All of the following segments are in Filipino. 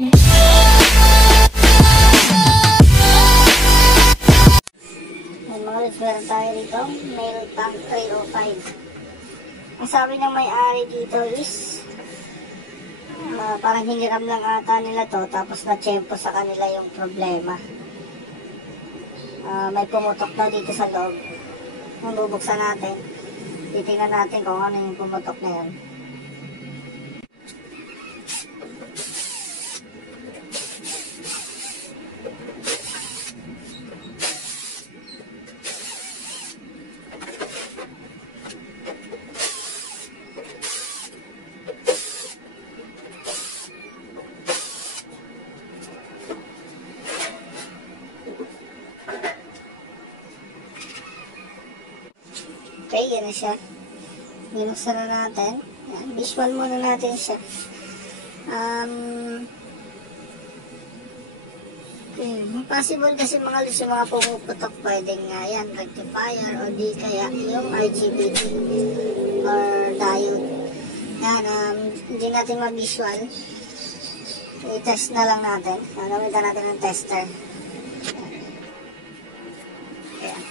Mga lods, meron tayo rito Mail Tank 305. Ang sabi ng may-ari dito is parang hiniram lang ata nila to, tapos na-tsempo sa kanila yung problema. May pumutok daw dito sa loob. Kung bubuksan natin, titingnan natin kung ano yung pumutok na yun. Okay, yan na siya. Binuksan na natin. Yan, visual muna natin siya. Possible kasi mga lods, yung mga pumuputok, pwedeng yan, rectifier o di kaya yung IGBT or diode. Yan, hindi natin ma-visual. I-test na lang natin. Gamitan natin ng tester. Yan.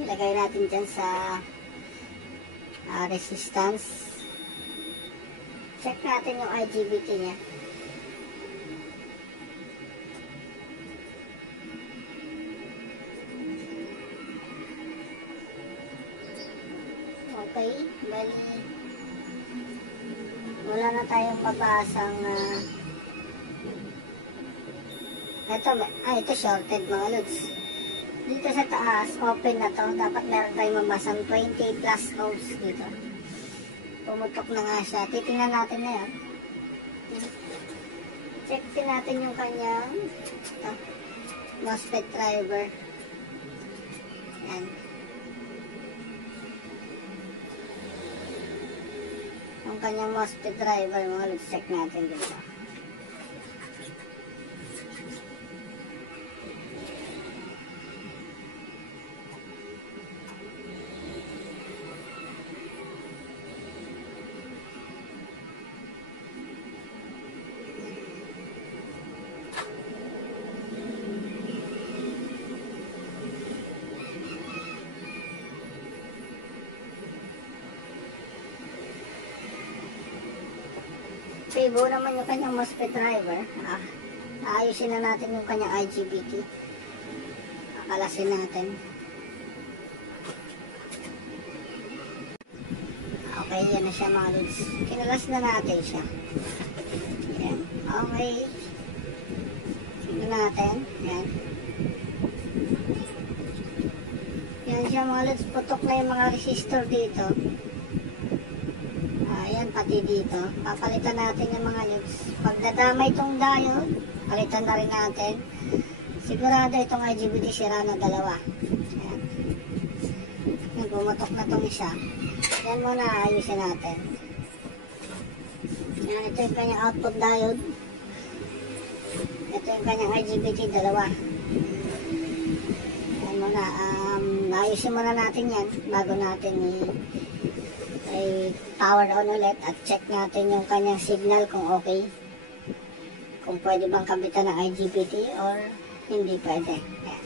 Ilagay natin dyan sa resistance. Check natin yung IGBT niya. Okay, bali wala na tayong mabasang ito shorted mga lods. Dito sa taas, open na to. Dapat meron tayong mabasang 20 plus ohms dito. Pumutok na nga siya. Titingnan natin na yan. Check din natin yung kanyang MOSFET driver. Yan. Yung kanyang MOSFET driver, mga lods, check natin dito. Okay, buo naman yung kanyang MOSFET driver. Ayusin na natin yung kanyang IGBT. Akalasin natin. Okay, yan na siya mga lods. Kinalas na natin siya. Yan. Okay. Tingnan natin. Yan. Yan siya mga lods. Putok na yung mga resistor dito. Ayan, pati dito. Papalitan natin yung mga lods. Pag nadamay itong diode, palitan na rin natin. Sigurado itong IGBT sira na dalawa. Ayan. Yung pumutok na itong isa. Yan muna, ayusin natin. Yan, ito yung kanyang output diode. Ito yung kanyang IGBT, dalawa. Yan muna, ayusin muna natin yan bago natin power on ulit at check natin yung kanyang signal kung okay. Kung pwede bang kabitan ng IGBT or hindi pwede. Yan.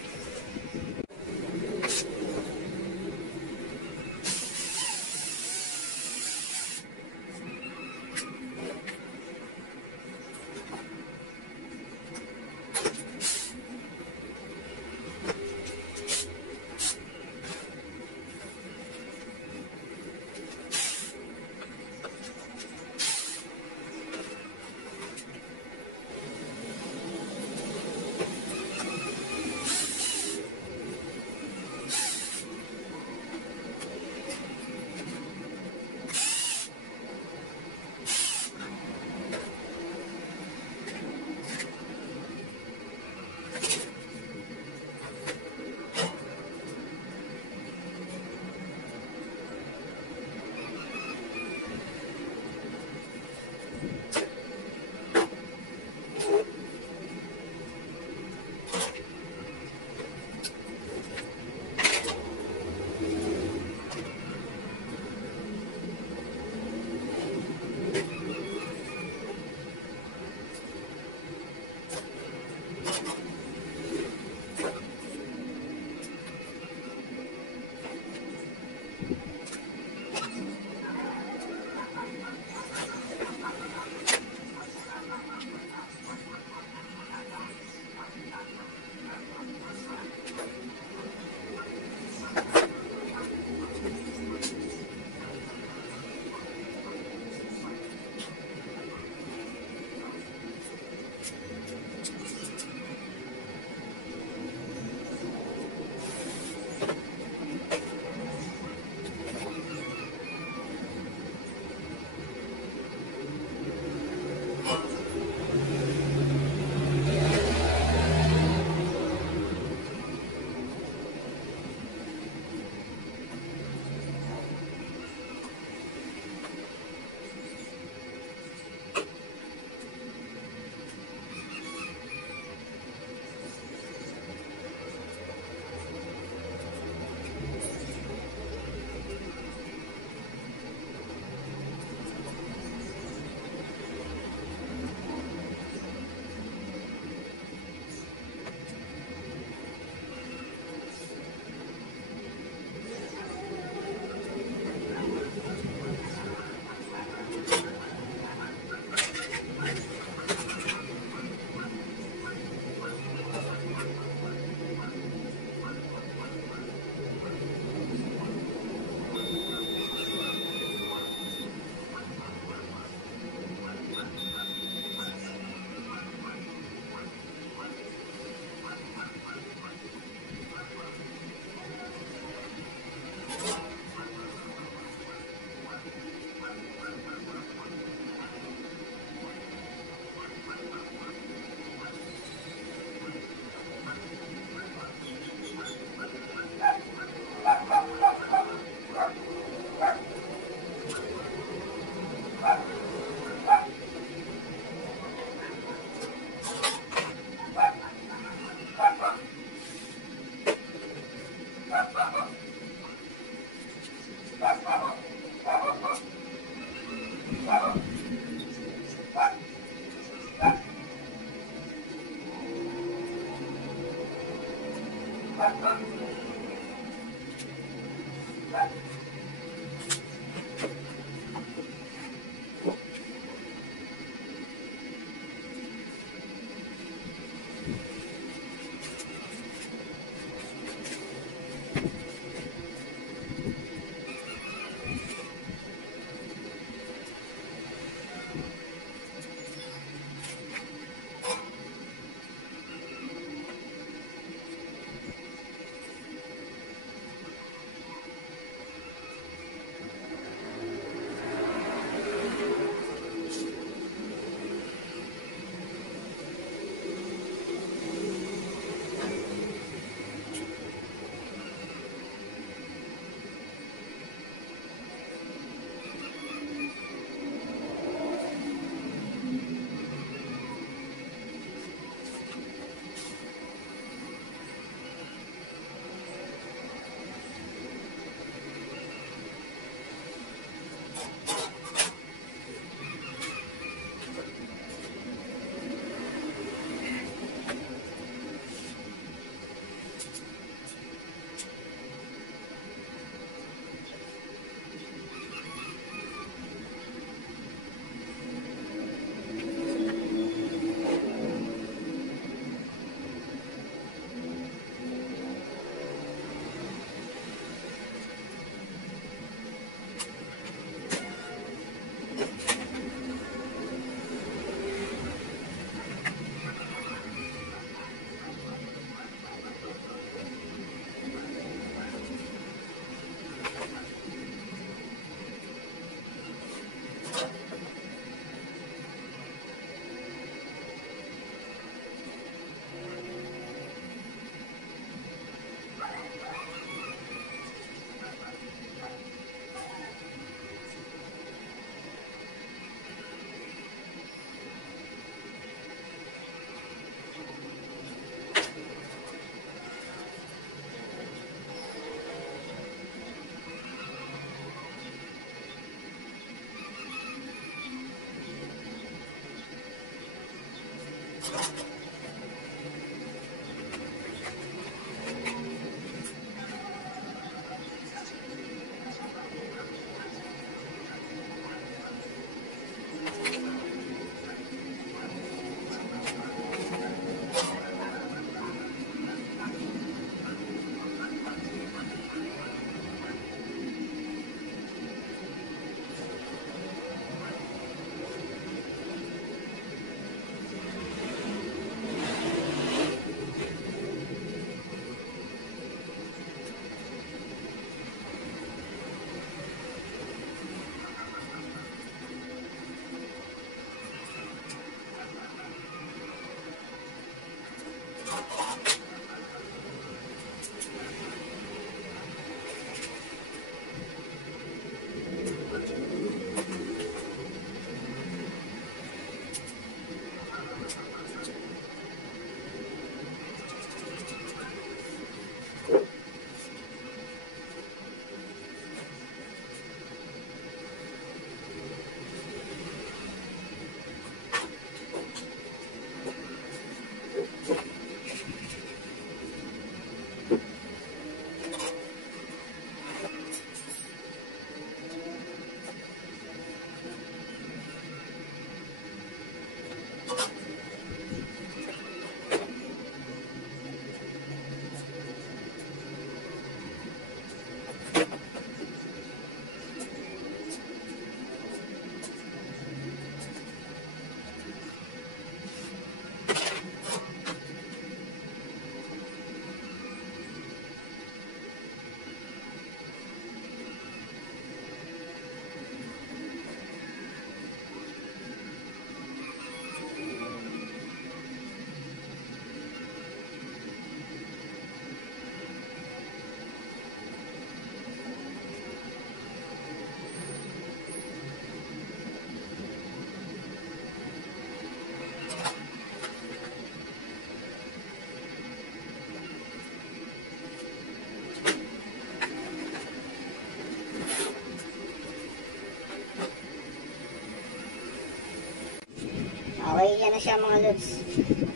Okay, yan na siya mga lods.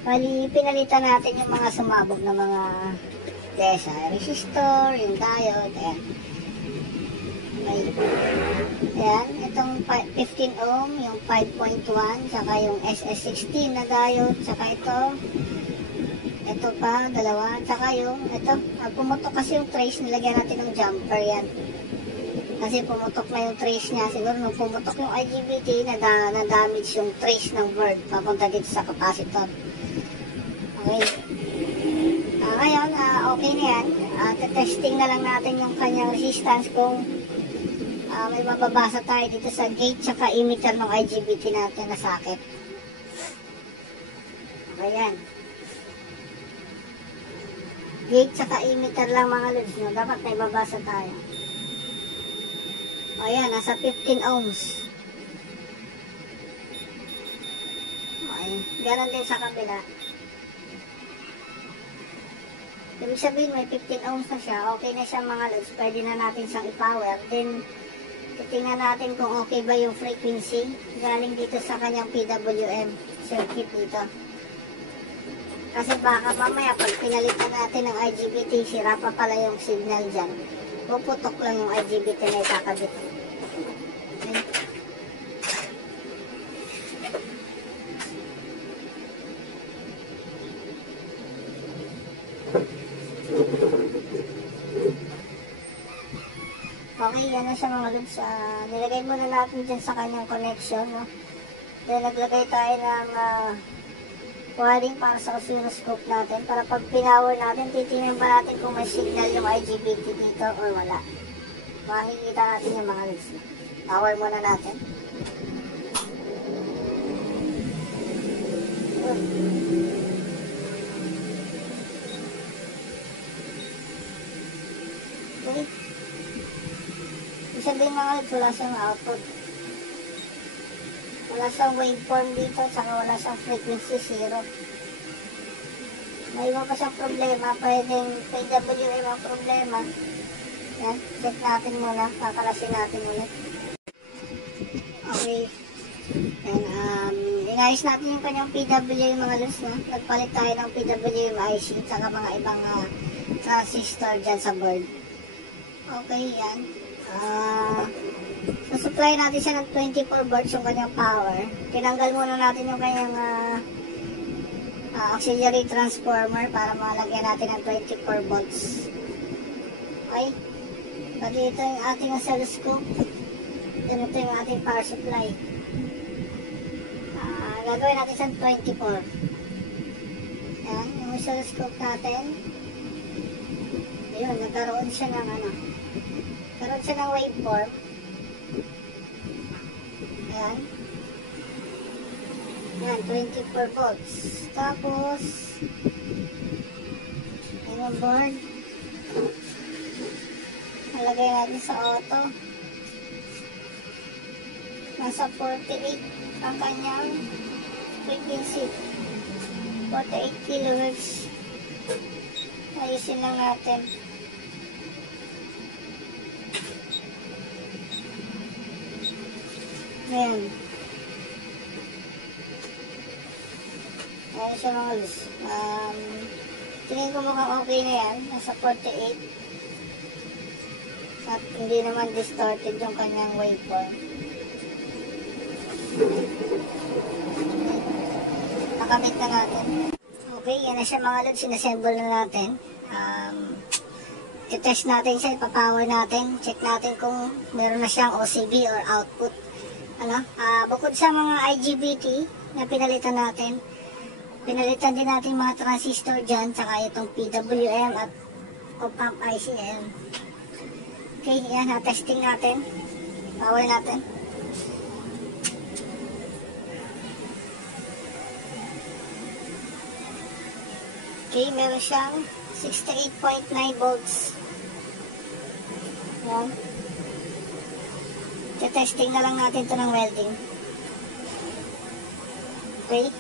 Bali, pinalitan natin yung mga sumabog na mga resistor, yung diode, ayan. Okay. Ayan, itong 15 ohm, yung 5.1, saka yung SS16 na diode, saka ito pa, dalawa, saka yung, pumutok kasi yung trace, nilagyan natin ng jumper yan. Kasi pumutok na yung trace niya, siguro nung pumutok yung IGBT, na-damage yung trace ng board, papunta dito sa capacitor. Okay. Ngayon, okay na yan. Testing na lang natin yung kanyang resistance kung may mababasa tayo dito sa gate tsaka emitter ng IGBT natin na socket. Okay yan. Gate tsaka emitter lang mga lods, no? Dapat may babasa tayo. Ayan, nasa 15 ohms. Okay. Ganon din sa kabila. Ibig sabihin may 15 ohms na siya. Okay na siya mga lods. Pwede na natin siyang i-power. Then, titingnan natin kung okay ba yung frequency galing dito sa kanyang PWM circuit dito. Kasi baka mamaya pag pinalitan natin ng IGBT, sira pa pala yung signal dyan. Puputok lang yung IGBT na ikakabit. Okay. Okay, yan na siya mga lods. Nilagay muna natin dyan sa kanyang connection, no? Then naglagay tayo ng wiring para sa oscilloscope natin. Para pag pinower natin, titingnan pa natin kung may signal yung IGBT dito or wala. Makikita natin yung mga lods. Power muna natin. Okay. Sabihin mga lods, wala siyang output. Wala siyang waveform dito, saka wala siyang frequency, 0. May iba pa siyang problema, pwedeng PWM ang problema. Yan, check natin muna, kakalasin natin ulit. Okay. Yan, inayos natin yung kanyang PWM mga lods, no? Nagpalit tayo ng PWM IC, saka mga ibang transistor dyan sa board. Okay, yan. Supply natin siya ng 24 volts yung kanyang power. Tinanggal muna natin yung kanyang auxiliary transformer para malagyan natin ng 24 volts. Okay. Pati ito yung ating oscilloscope. Then ito yung ating power supply. Gagawin natin siya 24. Yan, yung oscilloscope natin. Ayun, nagkaroon siya ng nagkaroon siya ng waveform. Ayan. Ayan, 24 volts. Tapos, ayan ang board. Nalagay natin sa auto. Nasa 48 ang kanyang frequency. 48 kHz. Ayusin lang natin. Ayan. Ayan siya mga lods. Tingin ko mukhang okay na yan. Nasa 48. At hindi naman distorted yung kanyang waveform. Nakamit na natin. Okay, yan na siya mga lods. Sinassemble na natin. I-test natin siya. Ipapower natin. Check natin kung meron na siyang OCB or output. Bukod sa mga IGBT na pinalitan natin, pinalitan din natin mga transistor dyan, tsaka itong PWM at op-amp IC. Okay, yan, testing natin. Power natin. Okay, meron siyang 68.9 volts. Yan. Testing na lang natin ito ng welding. Okay.